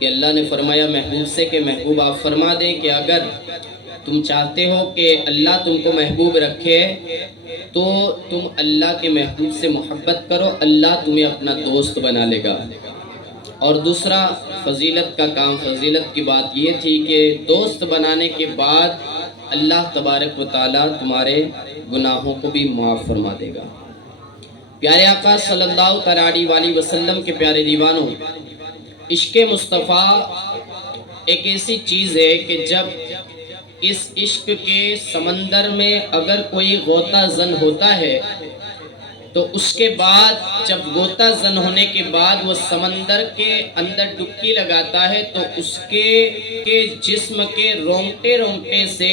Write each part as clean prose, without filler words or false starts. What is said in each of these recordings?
کہ اللہ نے فرمایا محبوب سے کہ محبوب آپ فرما دیں کہ اگر تم چاہتے ہو کہ اللہ تم کو محبوب رکھے تو تم اللہ کے محبوب سے محبت کرو، اللہ تمہیں اپنا دوست بنا لے گا۔ اور دوسرا فضیلت کا کام، فضیلت کی بات یہ تھی کہ دوست بنانے کے بعد اللہ تبارک و تعالیٰ تمہارے گناہوں کو بھی معاف فرما دے گا۔ پیارے آقا صلی اللہ تعالیٰ علیہ وسلم کے پیارے دیوانوں، عشق مصطفیٰ ایک ایسی چیز ہے کہ جب اس عشق کے سمندر میں اگر کوئی غوطہ زن ہوتا ہے تو اس کے بعد جب غوطہ زن ہونے کے بعد وہ سمندر کے اندر ڈبکی لگاتا ہے تو اس کے جسم کے رونگٹے رونگٹے سے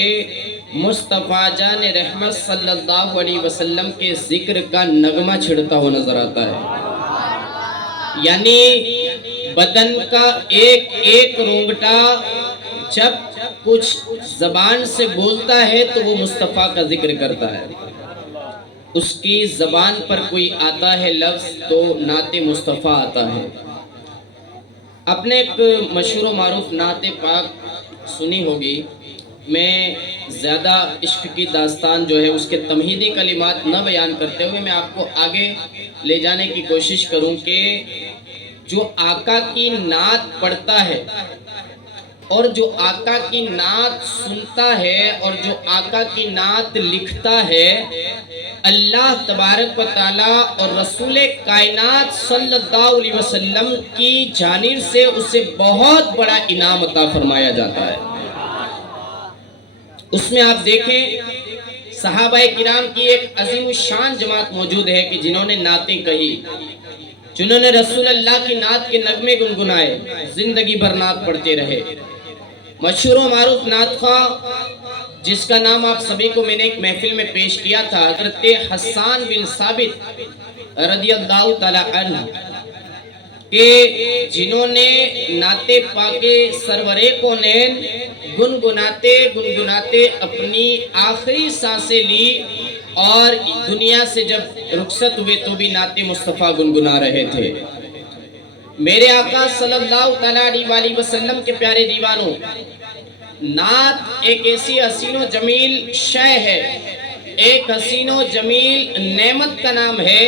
مصطفیٰ جان رحمت صلی اللہ علیہ وسلم کے ذکر کا نغمہ چھڑتا ہوا نظر آتا ہے۔ یعنی بدن کا ایک ایک رونگٹا جب کچھ زبان سے بولتا ہے تو وہ مصطفیٰ کا ذکر کرتا ہے، اس کی زبان پر کوئی آتا ہے لفظ تو نعت مصطفیٰ آتا ہے۔ اپنے ایک مشہور و معروف نعت پاک سنی ہوگی، میں زیادہ عشق کی داستان جو ہے اس کے تمہیدی کلمات نہ بیان کرتے ہوئے میں آپ کو آگے لے جانے کی کوشش کروں کہ جو آقا کی نعت پڑھتا ہے اور جو آقا کی نعت سنتا ہے اور جو آقا کی نعت لکھتا ہے، اللہ تبارک و تعالیٰ اور رسول کائنات صلی اللہ علیہ وسلم کی جانب سے اسے بہت بڑا انعام عطا فرمایا جاتا ہے۔ اس میں آپ دیکھیں صحابہ کرام کی ایک عظیم الشان جماعت موجود ہے کہ جنہوں نے نعتیں کہی، جنہوں نے رسول اللہ کی نعت کے نغمے گنگنائے، زندگی بھر نعت پڑھتے رہے۔ مشہور و معروف نعت خواں جس کا نام آپ سبھی کو میں نے ایک محفل میں پیش کیا تھا، حضرت حسان بن ثابت رضی اللہ تعالی عنہ، کہ جنہوں نے نعت پاک سرور کونین گنگناتے گنگناتے اپنی آخری سانسیں لی اور دنیا سے جب رخصت ہوئے تو بھی نعت مصطفیٰ گنگنا رہے تھے۔ میرے آقا صلی اللہ تعالیٰ علیہ وسلم کے پیارے دیوانوں، نعت ایک ایسی حسین و جمیل شے ہے، ایک حسین و جمیل نعمت کا نام ہے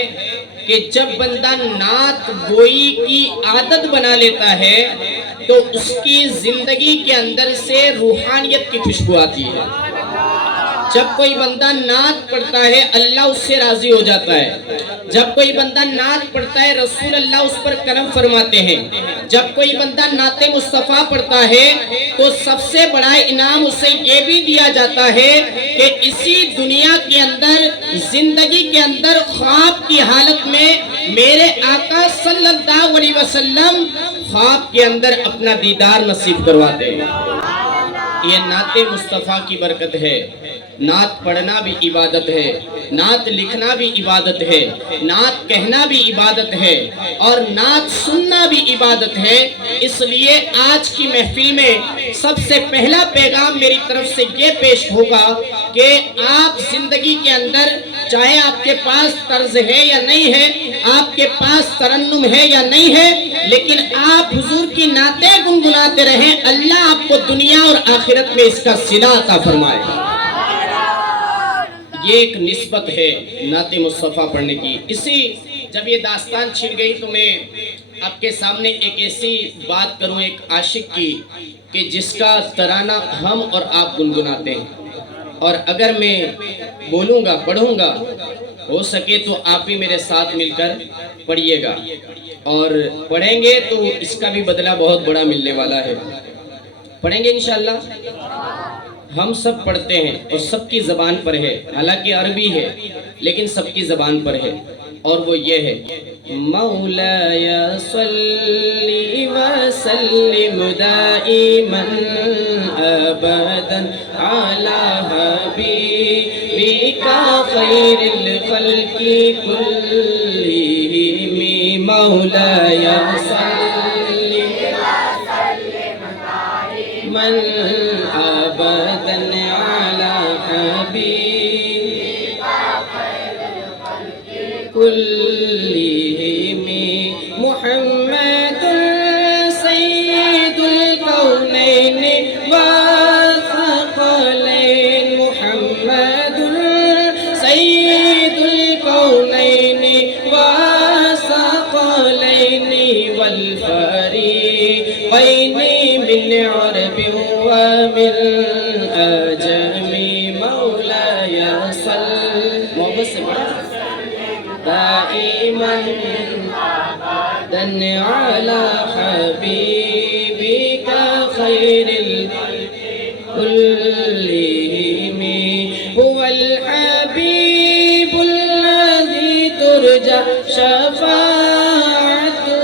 کہ جب بندہ نعت گوئی کی عادت بنا لیتا ہے تو اس کی زندگی کے اندر سے روحانیت کی خوشبو آتی ہے۔ جب کوئی بندہ نعت پڑھتا ہے اللہ اس سے راضی ہو جاتا ہے، جب کوئی بندہ نعت پڑھتا ہے رسول اللہ اس پر کرم فرماتے ہیں، جب کوئی بندہ نعت مصطفیٰ پڑھتا ہے تو سب سے بڑا انعام اسے یہ بھی دیا جاتا ہے کہ اسی دنیا کے اندر زندگی کے اندر خواب کی حالت میں میرے آقا صلی اللہ علیہ وسلم خواب کے اندر اپنا دیدار نصیب کرواتے ہیں۔ یہ نعت مصطفیٰ کی برکت ہے۔ نعت پڑھنا بھی عبادت ہے، نعت لکھنا بھی عبادت ہے، نعت کہنا بھی عبادت ہے اور نعت سننا بھی عبادت ہے۔ اس لیے آج کی محفل میں سب سے پہلا پیغام میری طرف سے یہ پیش ہوگا کہ آپ زندگی کے اندر چاہے آپ کے پاس طرز ہے یا نہیں ہے، آپ کے پاس ترنم ہے یا نہیں ہے، لیکن آپ حضور کی نعتیں گنگناتے رہیں، اللہ آپ کو دنیا اور آخرت میں اس کا صلہ عطا فرمائے۔ یہ ایک نسبت ہے نعت مصطفیٰ پڑھنے کی۔ اسی جب یہ داستان چھڑ گئی تو میں آپ کے سامنے ایک ایسی بات کروں ایک عاشق کی کہ جس کا ترانہ ہم اور آپ گنگناتے ہیں، اور اگر میں بولوں گا پڑھوں گا ہو سکے تو آپ ہی میرے ساتھ مل کر پڑھیے گا، اور پڑھیں گے تو اس کا بھی بدلہ بہت بڑا ملنے والا ہے۔ پڑھیں گے انشاءاللہ؟ ہم سب پڑھتے ہیں اور سب کی زبان پر ہے، حالانکہ عربی ہے لیکن سب کی زبان پر ہے، اور وہ یہ ہے مولاي صلی وسلم دائما ابدا على حبيبك خير الخلق كلهم مولاي صلی وسلم دائما ابدا على حبيبك خير الخلق كلهم محمد سيد حبيبك خير كلهم هو الحبيب الذي ترجى شفاعته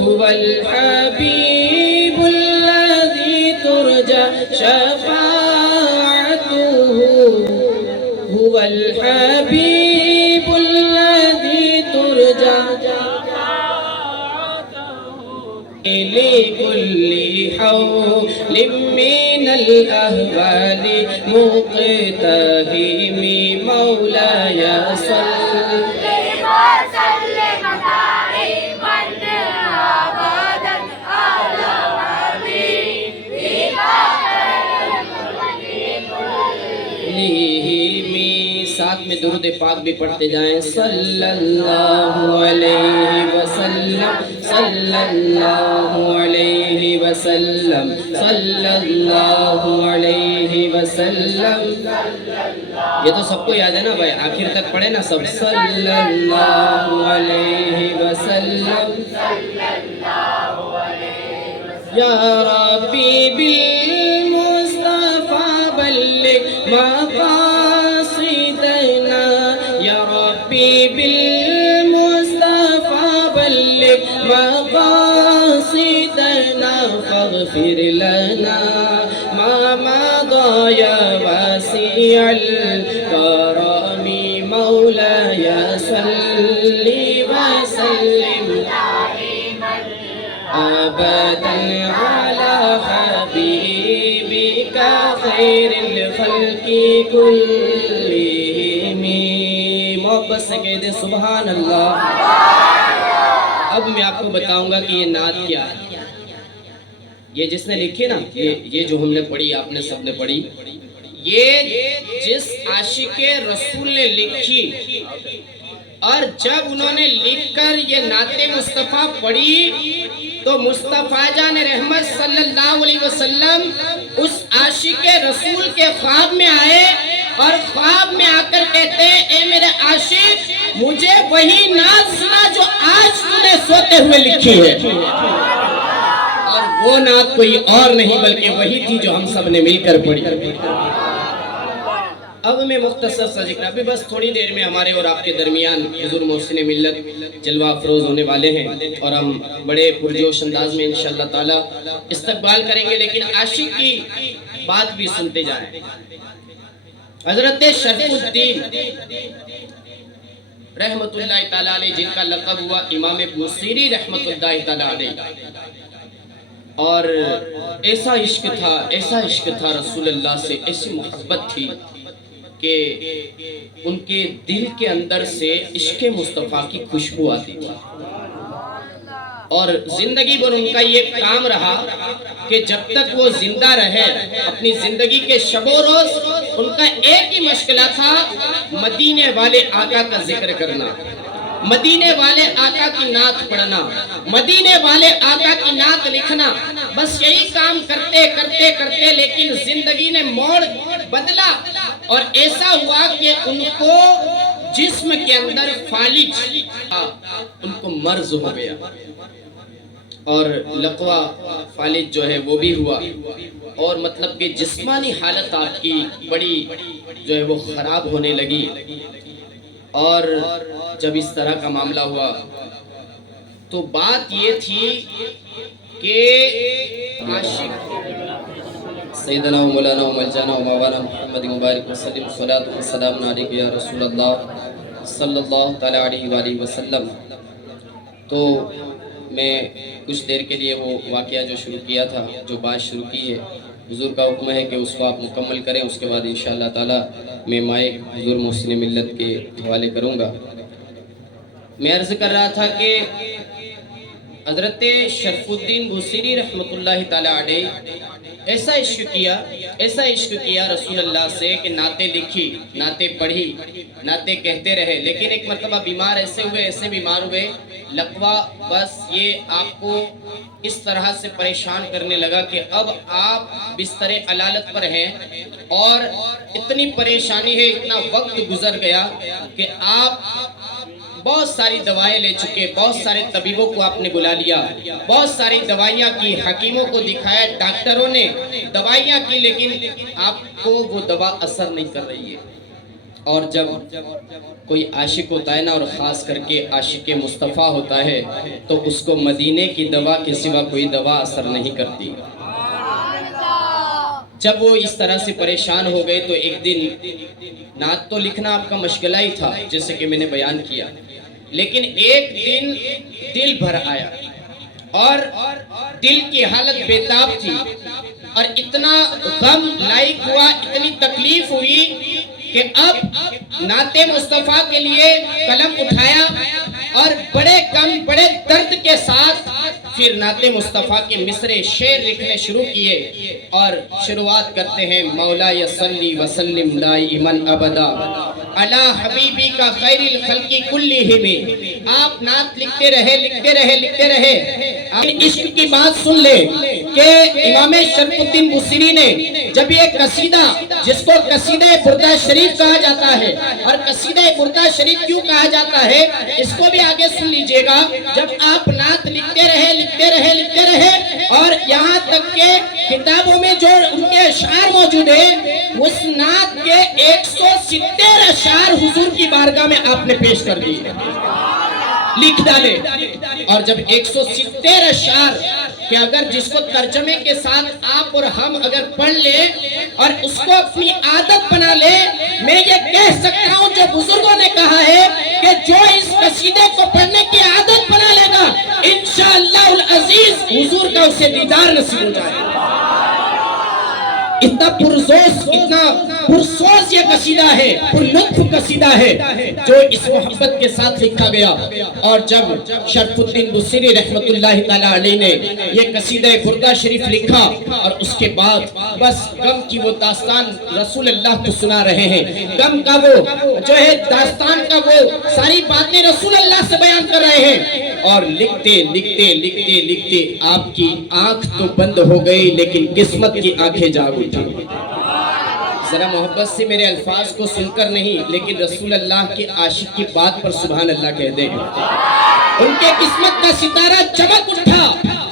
هو الحبيب الذي ترجى شفاعته هو الحبيب الذي ترجى لكل حول من الأهوال مقتهم مولاي صل وسلم دائما أبدا على حبيبك ساتھ میں درود پاک بھی پڑھتے جائیں صلی اللہ علیہ وسلم صلی اللہ علیہ وسلم صلی اللہ علیہ وسلم. یہ تو سب کو یاد ہے نا بھائی, آخر تک پڑھے نا سب. صلی اللہ علیہ وسلم یا ربی بالمصطفى بلغ مقاصدنا یا ربی بالمصطفى بلغ مقاصدنا فاغفر لنا ما مضى يا واسع الكرم مولاي صل وسلم أبدا على حبيبك خير الخلق كلهم. محبت سے کہہ دے سبحان اللہ. اب میں آپ کو بتاؤں گا کہ یہ نعت کیا ہے. یہ جس نے لکھی نا, یہ جو ہم نے پڑھی, آپ نے سب نے پڑھی, یہ جس عاشق رسول نے لکھی, اور جب انہوں نے لکھ کر یہ نعت مصطفیٰ پڑھی تو مصطفیٰ جان رحمت صلی اللہ علیہ وسلم اس عاشق رسول کے خواب میں آئے, اور خواب میں آ کر کہتے ہیں اے میرے عاشق, مجھے وہی نعت سنا جو آج تو نے سوتے ہوئے لکھی ہے. اور وہ نعت کوئی اور نہیں بلکہ وہی تھی جو ہم سب نے مل کر پڑھی. اب میں مختصر سا ذکر, ابھی بس تھوڑی دیر میں ہمارے اور آپ کے درمیان حضور محسن ملت جلوہ افروز ہونے والے ہیں, اور ہم بڑے پرجوش انداز میں انشاءاللہ تعالی استقبال کریں گے, لیکن عاشق کی بات بھی سنتے جائیں. حضرت شرف الدین رحمت اللہ تعالی علیہ, جن کا لقب ہوا امام بوصیری رحمت اللہ تعالی علیہ, اور ایسا عشق تھا رسول اللہ سے, ایسی محبت تھی کہ ان کے دل کے اندر سے عشق مصطفیٰ کی خوشبو آتی تھی. اور زندگی بھر ان کا یہ کام رہا کہ جب تک وہ زندہ رہے, اپنی زندگی کے شب و روز ان کا ایک ہی مشغلہ تھا مدینے والے آقا کا ذکر کرنا, مدینے والے آقا کی نعت پڑھنا, مدینے والے آقا کی نعت لکھنا. بس یہی کام کرتے کرتے کرتے لیکن زندگی نے موڑ بدلا, اور ایسا ہوا کہ ان کو جسم کے اندر فالج, ان کو مرض ہو گیا, اور لقوہ فالج جو ہے وہ بھی ہوا, اور مطلب کہ جسمانی حالت آپ کی بڑی جو ہے وہ خراب ہونے لگی. اور جب اس طرح کا معاملہ ہوا تو بات یہ تھی کہ عاشق سیدنا و مولانا و ملجانا و مولانا محمد مبارک وسلم صلاۃ و سلام علیک یا رسول اللہ صلی اللہ تعالی علیہ وآلہ وسلم. تو میں کچھ دیر کے لیے وہ واقعہ جو شروع کیا تھا, جو بات شروع کی ہے, حضور کا حکم ہے کہ اس کو آپ مکمل کریں, اس کے بعد انشاءاللہ تعالی میں مائک حضور محسن ملت کے حوالے کروں گا. میں عرض کر رہا تھا کہ حضرت شرف الدین بوصیری رحمت اللہ تعالی علیہ ایسا عشق کیا رسول اللہ سے کہ نعتیں لکھی, نعتیں پڑھی, نعتیں کہتے رہے, لیکن ایک مرتبہ بیمار ایسے بیمار ہوئے, لقوہ بس یہ آپ کو اس طرح سے پریشان کرنے لگا کہ اب آپ بستر علالت پر ہیں, اور اتنی پریشانی ہے, اتنا وقت گزر گیا کہ آپ بہت ساری دوائیں لے چکے، بہت سارے طبیبوں کو آپ نے بلا لیا، بہت ساری دوائیاں کی، حکیموں کو دکھایا، ڈاکٹروں نے دوائیاں کی، لیکن آپ کو وہ دوا اثر نہیں کر رہی ہے۔ اور جب کوئی عاشق ہوتا ہے نا، اور خاص کر کے عاشق مصطفیٰ ہوتا ہے، تو اس کو مدینے کی دوا کے سوا کوئی دوا اثر نہیں کرتی۔ جب وہ اس طرح سے پریشان ہو گئے تو ایک دن، نعت تو لکھنا آپ کا مشغلہ ہی تھا جیسے کہ میں نے بیان کیا، لیکن ایک دن دل بھر آیا اور دل کی حالت بیتاب تھی، اور اتنا غم لاحق ہوا، اتنی تکلیف ہوئی کہ اب نعت مصطفیٰ کے لیے قلم اٹھایا اور بڑے غم، بڑے درد کے ساتھ پھر نعت مصطفیٰ کے مصرع شعر لکھنے شروع کیے، اور شروعات کرتے ہیں: مولا صلی وسلم دائما ابدا علی حبیبی کا خیر الخلق کلہم۔ آپ نعت لکھتے رہے، لکھتے رہے، لکھتے رہے۔ عشق کی بات سن لے کہ امام شرف الدین بصری نے جب یہ قصیدہ، جس کو قصیدہ بردہ شریف کہا جاتا ہے، اور قصیدہ بردہ شریف کیوں کہا جاتا ہے اس کو بھی آگے سن لیجئے گا، جب آپ نعت لکھتے رہے، لکھتے رہے، لکھتے رہے، اور یہاں تک کہ کتابوں میں جو ان کے اشعار موجود ہیں، اس نعت کے 170 اشعار حضور کی بارگاہ میں آپ نے پیش کر دیے، لکھ ڈالے۔ اور جب 170 اشعار کہ اگر جس کو ترجمے کے ساتھ آپ اور ہم اگر پڑھ لیں اور اس کو اپنی عادت بنا لیں، میں یہ کہہ سکتا ہوں جو بزرگوں نے کہا ہے کہ جو اس قصیدے کو پڑھنے کی عادت بنا لے گا، انشاءاللہ العزیز حضور کا اسے دیدار نصیب ہو جائے گا۔ اتنا پرزوز، اتنا پرسوز یہ قصیدہ ہے، پر لطف قصیدہ ہے جو اس محبت کے ساتھ لکھا گیا۔ اور جب شرف الدین بصری رحمت اللہ تعالیٰ علیہ نے یہ قصیدہ بردہ شریف لکھا، اور اس کے بعد بس غم کی وہ داستان رسول اللہ کو سنا رہے ہیں، غم کا وہ جو ہے داستان کا وہ ساری باتیں رسول اللہ سے بیان کر رہے ہیں، اور لکھتے لکھتے لکھتے لکھتے آپ کی آنکھ تو بند ہو گئی لیکن قسمت کی آنکھیں جاگ اٹھی۔ ذرا محبت سے میرے الفاظ کو سن کر نہیں، لیکن رسول اللہ کے عاشق کی بات پر سبحان اللہ کہہ دیں۔ ان کے قسمت کا ستارہ چمک اٹھا،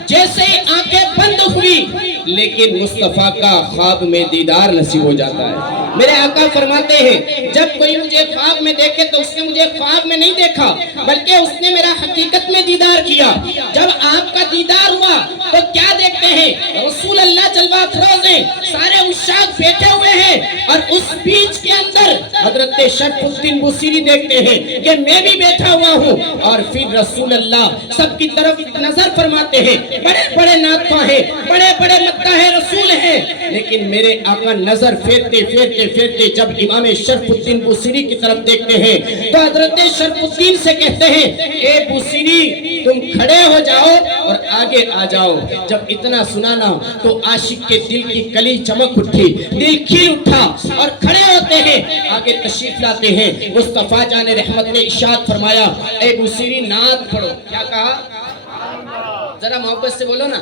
جیسے آنکھیں بند ہوئی، لیکن مصطفیٰ کا خواب میں دیدار نصیب ہو جاتا ہے۔ میرے آقا فرماتے ہیں جب کوئی مجھے خواب میں دیکھے تو اس نے مجھے خواب میں نہیں دیکھا، بلکہ اس نے میرا حقیقت میں دیدار کیا۔ جب آپ کا دیدار ہوا تو کیا دیکھتے ہیں؟ رسول اللہ جلوہ افروز ہیں، سارے عشاق بیٹھے ہوئے ہیں، اور اس بیچ کے اندر حضرت شرف الدین بصری دیکھتے ہیں کہ میں بھی بیٹھا ہوا ہوں، اور پھر رسول اللہ سب کی طرف نظر فرماتے ہیں، بڑے بڑے نعت خواں ہیں، بڑے بڑے مداح رسول ہیں، لیکن میرے آقا نظر پھیرتے پھیرتے پھیرتے جب امام شرف الدین بصری کی طرف دیکھتے ہیں تو حضرت شرف الدین سے کہتے ہیں اے بصری تم کھڑے ہو جاؤ اور آگے آ جاؤ۔ جب اتنا سنانا تو عاشق کے دل کی کلی چمک اٹھی، دل کھل اٹھا، اور کھڑے ہوتے ہیں، آگے تشریف لاتے ہیں۔ مصطفیٰ جان رحمت نے ارشاد فرمایا اے بصری نعت پڑھو۔ کیا کہا؟ ذرا محبت سے بولو نا،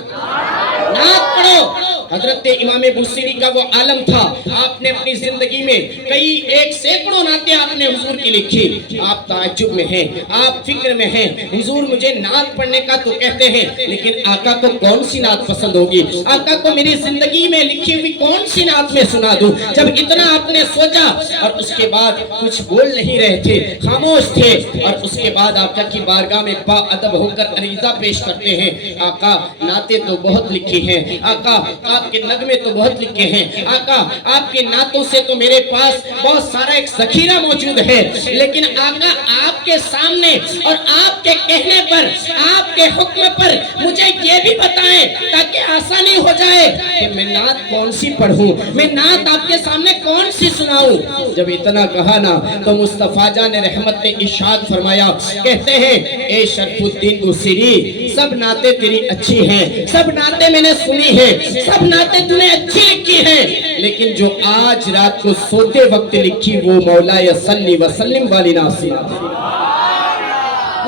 نعت پڑھو۔ حضرت امام بصری کا وہ عالم تھا، آپ نے اپنی زندگی میں کئی ایک سینکڑوں نعتیں آپ نے حضور کی لکھی۔ آپ تعجب میں ہیں، آپ فکر میں ہیں، حضور مجھے نعت پڑھنے کا تو کہتے ہیں، لیکن آقا کو کون سی نعت پسند ہوگی؟ آقا کو میری زندگی میں لکھی ہوئی کون سی نعت میں سنا دوں؟ جب اتنا آپ نے سوچا، اور اس کے بعد کچھ بول نہیں رہے تھے، خاموش تھے، اور اس کے بعد آقا کی بارگاہ میں با ادب ہو کر عریضہ پیش کرتے ہیں، آقا نعتیں تو بہت لکھی ہیں، آقا آپ کے نغمے تو بہت لکھے ہیں، آقا آپ کی نعتوں سے تو میرے پاس بہت سارا ایک ذخیرہ موجود ہے، لیکن آقا آپ کے سامنے اور آپ کے کہنے پر، آپ کے حکم پر مجھے یہ بھی بتائیں تاکہ آسانی ہو جائے کہ میں نعت کون سی پڑھوں، میں نعت آپ کے سامنے کون سی سناؤں۔ جب اتنا کہا نا تو مصطفیٰ جان رحمت نے ارشاد فرمایا، کہتے ہیں اے شرف الدین بصری سب نعتیں تیری اچھی ہیں، سب نعتیں میں نے سنی ہیں، سب نعتیں تم نے اچھی لکھی ہیں، لیکن جو آج رات کو سوتے وقت لکھی وہ مولا صلی وسلم والی نعت،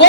وہ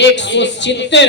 170